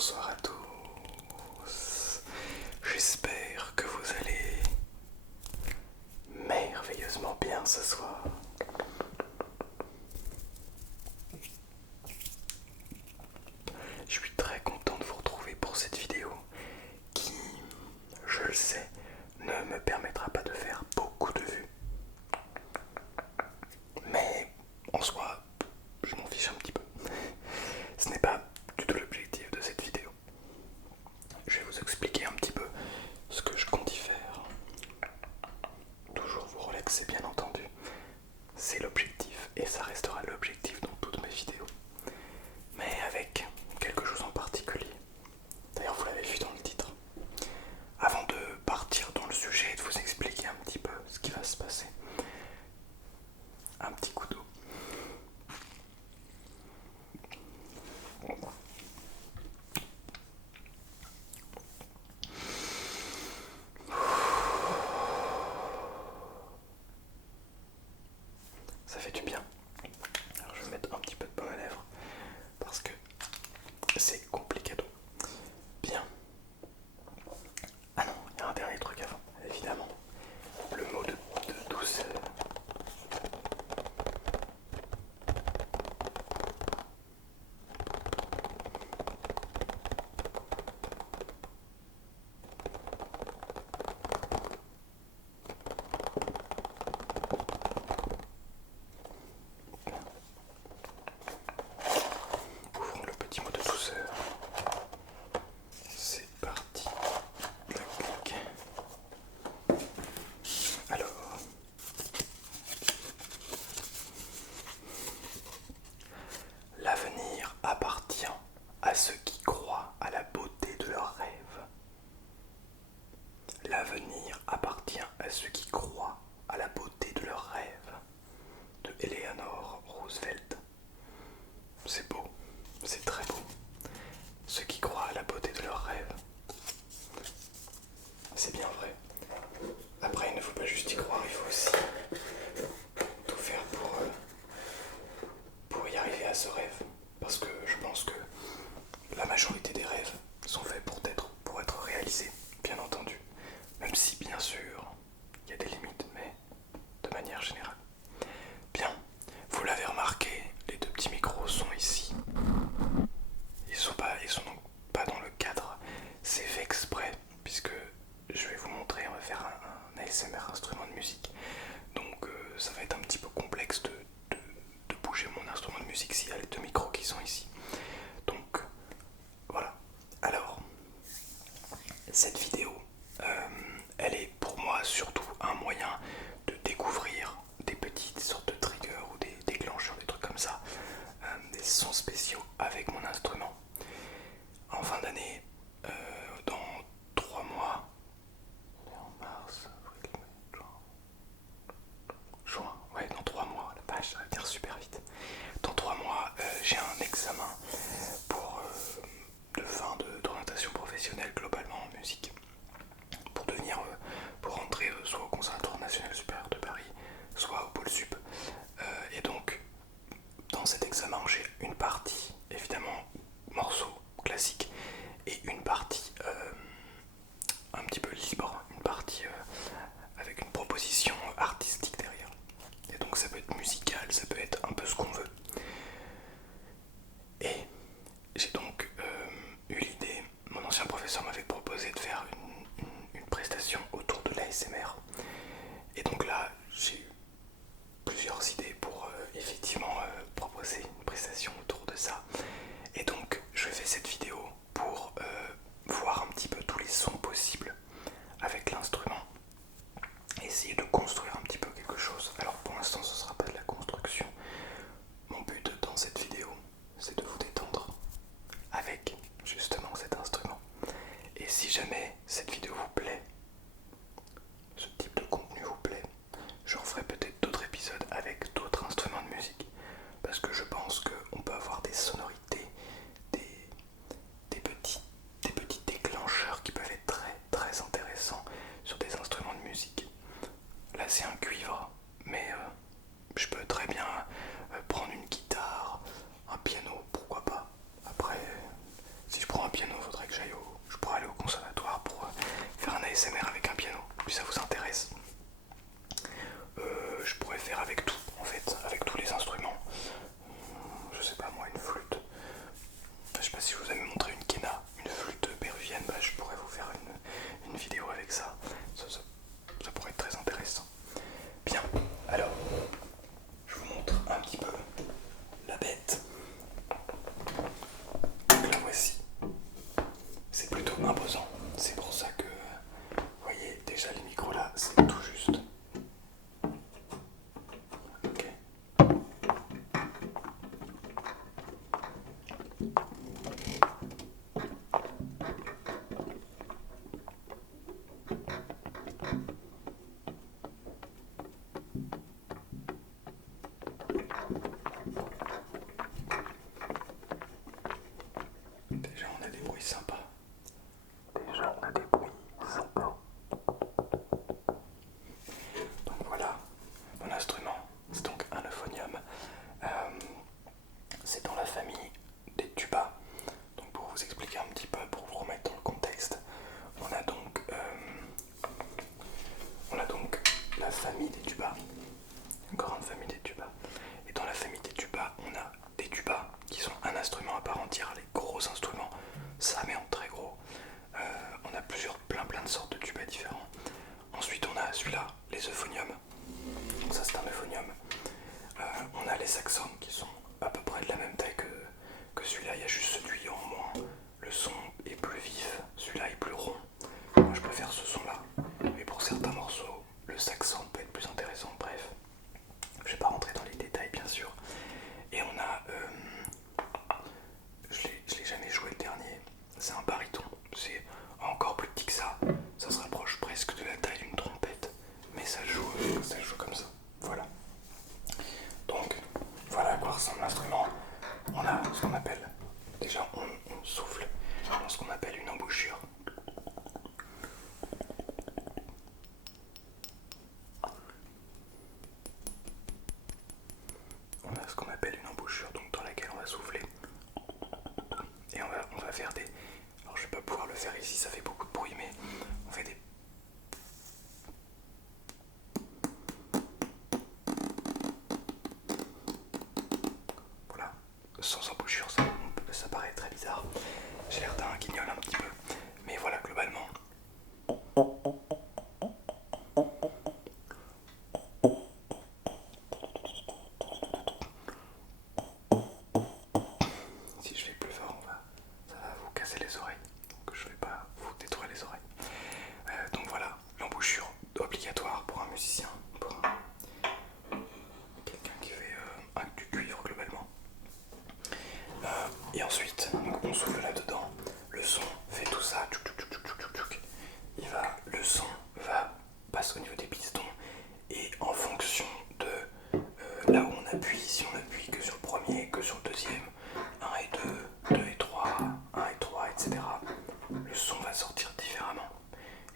bonsoir à tous. J'espère que vous allez merveilleusement bien ce soir. Je suis très content de vous retrouver pour cette vidéo qui, je le sais, ne me permettra pas de faire beaucoup de vues. Mais en soi, je m'en fiche un petit peu. Ce n'est pas du tout l'objectif de cette vidéo. Je vais vous expliquer un petit peu ce que je compte y faire. Toujours vous relaxer bien entendu. C'est l'objectif et ça restera l'objectif dans toutes mes vidéos. Mais avec quelque chose en particulier. D'ailleurs vous l'avez vu dans le titre. Avant de partir dans le sujet et de vous expliquer un petit peu ce qui va se passer, un petit coup d'eau. Ça fait du bien. Alors je vais mettre un petit peu de baume à lèvres parce que c'est compliqué. Bien. Ah non, il y a un dernier truc avant, évidemment. Le mot de douceur. Ouvrons le petit mot de douceur. C'est parti. Tac. Alors, l'avenir appartient à ceux qui croient à la beauté de leurs rêves. L'avenir appartient à ceux qui croient à la beauté de leurs rêves. De Eleanor Roosevelt. C'est beau, c'est très beau. Ceux qui croient à la beauté de leurs rêves. C'est bien vrai. Après, il ne faut pas juste y croire, il faut aussi tout faire pour y arriver à ce rêve. Parce que je pense que la majorité des rêves sont faits pour être réalisés, bien entendu. Même si, bien sûr, il y a des limites, mais de manière générale. Bien, vous l'avez remarqué, les deux petits micros sont ici. Ils sont donc pas dans le cadre. C'est fait exprès, puisque je vais vous montrer, on va faire un ASMR instrument de musique. Donc ça va être un petit peu complexe de bouger mon instrument de musique s'il y a les deux micros qui sont ici. Donc voilà. Alors, cette vidéo, elle est pour moi surtout un moyen de découvrir des petites sortes de triggers ou des déclencheurs, des trucs comme ça, des sons spéciaux avec mon instrument. En fin d'année, dans 3 mois, en mars, avril, mai, juin, ouais, dans 3 mois, la page, ça va venir super vite. Dans 3 mois, j'ai un examen pour de fin d'orientation professionnelle globalement en musique. Pour devenir, pour rentrer soit au Conservatoire National Supérieur de Paris, soit au Pôle Sup. Et donc, dans cet examen, j'ai une partie, évidemment, morceaux classiques, et une partie un petit peu libre, une partie avec une proposition artistique derrière. Et donc ça peut être musical, ça peut être un peu ce qu'on veut. Et j'ai donc eu l'idée, mon ancien professeur m'avait proposé de faire une prestation autour de l'ASMR. Et donc là, j'ai eu plusieurs idées pour effectivement proposer une prestation autour de ça. Et donc je fais cette vidéo pour voir un petit peu tous les sons possibles avec l'instrument, essayer de construire un petit peu quelque chose. Alors pour l'instant ce ne sera pas de la construction. Mon but dans cette vidéo, c'est de vous détendre avec justement cet instrument. Et si jamais cette vidéo vous plaît, ce type de contenu vous plaît, je referai peut-être d'autres épisodes avec d'autres instruments de musique. Parce que je pense qu'on peut avoir des sonorités, des petits déclencheurs qui peuvent être très très intéressants sur des instruments de musique. Là c'est un cuivre, mais je peux très bien prendre une guitare, un piano, pourquoi pas. Après, si je prends un piano plus ça vous intéresse. Je pourrais faire avec tout en fait, avec tous les instruments. Je sais pas moi, une flûte. Je sais pas si je vous avais montré une quena, une flûte péruvienne, bah, je pourrais vous faire une vidéo avec ça. Ça pourrait être très intéressant. Bien, alors je vous montre un petit peu la bête. Donc la voici. C'est plutôt imposant. C'est pour ça que, vous voyez, déjà les micros là, c'est tout juste. Ok. Déjà on a des bruits sympas. Donc voilà, mon instrument, c'est donc un euphonium. Euh, c'est dans la famille des tubas. Donc pour vous expliquer un petit peu, pour vous remettre dans le contexte, on a donc la famille des tubas, une grande famille des tubas. Et dans la famille des tubas, on a des tubas qui sont un instrument à part entière, les gros instruments, ça mais en très gros. On a plein de sortes de tubas différents. Ensuite on a celui-là, les euphoniums. Ça c'est un euphonium. On a les saxons qui sont à peu près de la même taille que celui-là, il y a juste ce tuyau en moins. Le son est plus vif, celui-là est plus rond. Moi je préfère ce son là. Mais pour certains morceaux, le saxon peut être plus intéressant. Bref, je vais pas rentrer dans les détails bien sûr. Et on a, je l'ai jamais joué le dernier, c'est un baryton. C'est encore plus petit que ça. Ça se rapproche presque de la taille d'une trompette. Mais ça joue comme ça. Voilà. Donc voilà à quoi ressemble l'instrument. On a ce qu'on appelle, déjà on souffle dans ce qu'on appelle une embouchure. On a ce qu'on appelle une embouchure, donc dans laquelle on va souffler. Et on va faire des... Alors je vais pas pouvoir le faire ici, ça fait beaucoup de bruit, mais on fait des... Voilà, sans embouchure, ça paraît très bizarre. J'ai l'air d'un guignol un petit peu. Mais voilà, globalement. Si je fais plus fort, ça va vous casser les oreilles. Donc je vais pas vous détruire les oreilles. Donc voilà, l'embouchure obligatoire pour un musicien, pour quelqu'un qui fait du cuivre globalement. Et ensuite, donc on souffle là-dedans, le son fait tout ça, le son passe au niveau des pistons et en fonction de là où on appuie, si on appuie que sur le premier, que sur le deuxième, 1 et 2, 2 et 3, 1 et 3, etc., le son va sortir différemment.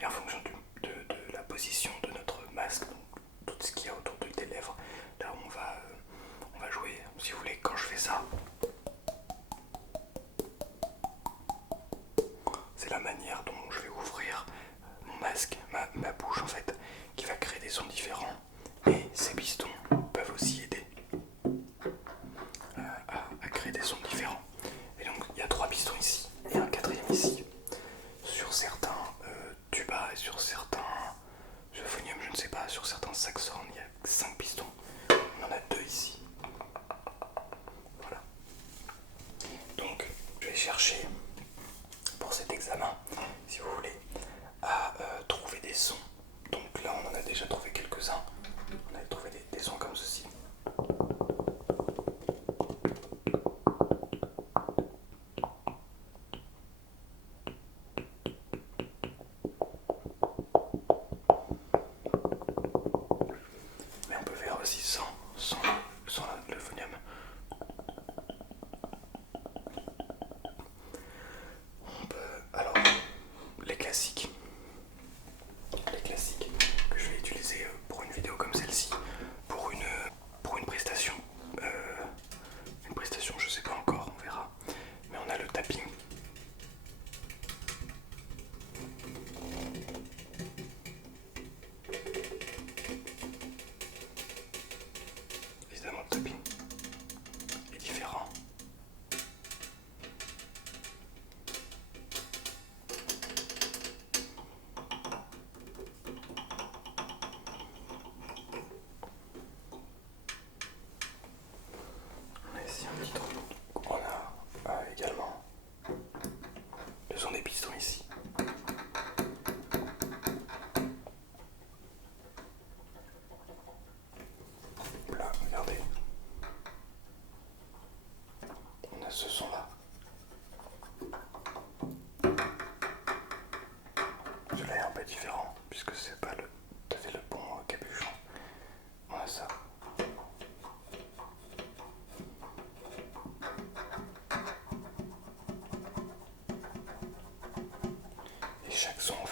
Et en fonction de la position de notre masque, donc tout ce qu'il y a autour des lèvres, là où on va jouer, si vous voulez, quand je fais ça, c'est la manière dont je vais ouvrir mon masque, ma bouche en fait, qui va créer des sons différents. Et ces pistons peuvent aussi aider à créer des sons différents. Et donc il y a 3 pistons ici et un quatrième ici. Sur certains tubas et sur certains euphoniums, je ne sais pas, sur certains saxons, il y a 5 pistons. On en a 2 ici. Voilà. Donc je vais chercher pour cet examen, si vous voulez, à trouver des sons. Donc là on en a déjà trouvé quelques-uns. On a trouvé des sons comme ceci. Mais on peut faire aussi sans l'euphonium. Alors, les classiques que je vais utiliser pour une vidéo comme celle-ci, pour une prestation, je sais pas encore, on verra. Mais on a le tapping. chaque son